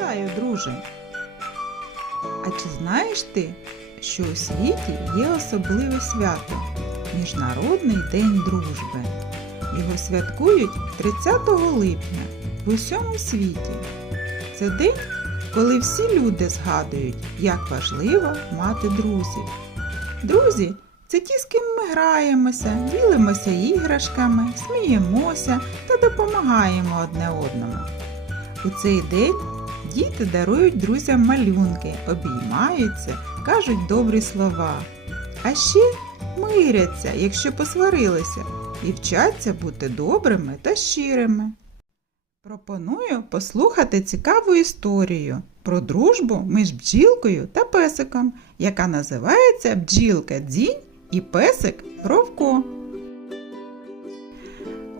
Вітаю, друже! А чи знаєш ти, що у світі є особливе свято Міжнародний день дружби? Його святкують 30 липня в усьому світі. Це день, коли всі люди згадують, як важливо мати друзів. Друзі це ті, з ким ми граємося, ділимося іграшками, сміємося та допомагаємо одне одному. У цей день діти дарують друзям малюнки, обіймаються, кажуть добрі слова. А ще миряться, якщо посварилися, і вчаться бути добрими та щирими. Пропоную послухати цікаву історію про дружбу між бджілкою та песиком, яка називається Бджілка Дзінь і песик Бровко.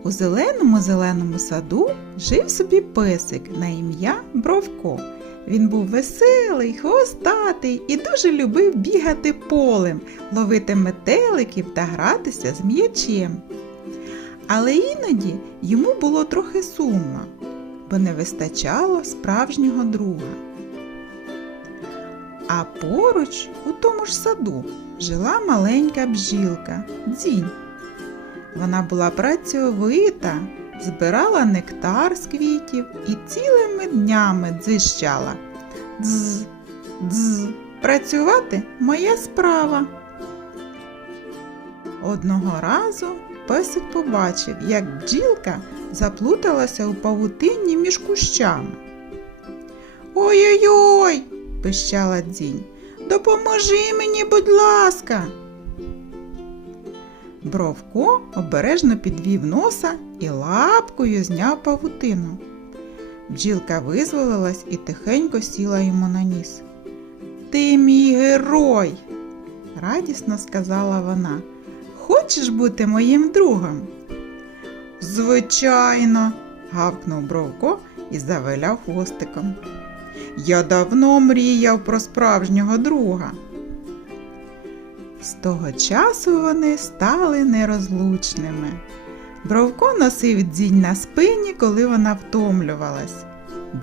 У зеленому зеленому саду жив собі песик на ім'я Бровко. Він був веселий, хвостатий і дуже любив бігати полем, ловити метеликів та гратися з м'ячем. Але іноді йому було трохи сумно, бо не вистачало справжнього друга. А поруч, у тому ж саду, жила маленька бжілка дзінь. Вона була працьовита, збирала нектар з квітів і цілими днями дзищала. Дз, дз, працювати моя справа. Одного разу песик побачив, як бджілка заплуталася у павутинні між кущами. Ой-ой-ой, пищала дзінь. Допоможи мені, будь ласка. Бровко обережно підвів носа і лапкою зняв павутину. Бджілка визволилась і тихенько сіла йому на ніс. Ти мій герой, радісно сказала вона. Хочеш бути моїм другом? Звичайно, гавкнув Бровко і завиляв хвостиком. Я давно мріяв про справжнього друга. З того часу вони стали нерозлучними. Бровко носив дзінь на спині, коли вона втомлювалась.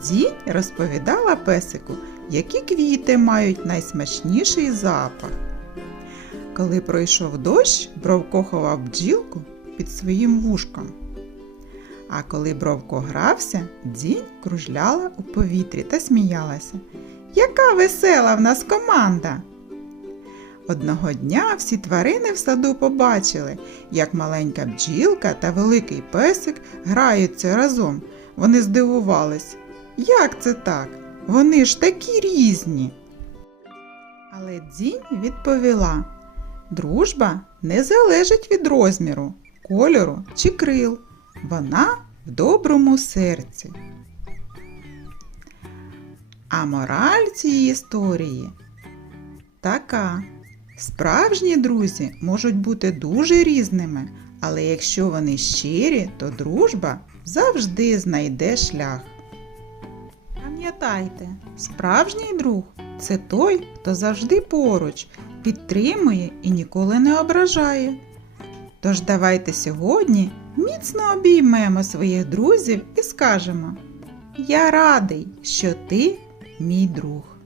Дзінь розповідала песику, які квіти мають найсмачніший запах. Коли пройшов дощ, Бровко ховав бджілку під своїм вушком. А коли Бровко грався, дзінь кружляла у повітрі та сміялася. Яка весела в нас команда! Одного дня всі тварини в саду побачили, як маленька бджілка та великий песик граються разом. Вони здивувались. Як це так? Вони ж такі різні. Але дзінь відповіла: дружба не залежить від розміру, кольору чи крил. Вона в доброму серці. А мораль цієї історії така. Справжні друзі можуть бути дуже різними, але якщо вони щирі, то дружба завжди знайде шлях. Пам'ятайте, справжній друг це той, хто завжди поруч, підтримує і ніколи не ображає. Тож давайте сьогодні міцно обіймемо своїх друзів і скажемо: Я радий, що ти мій друг.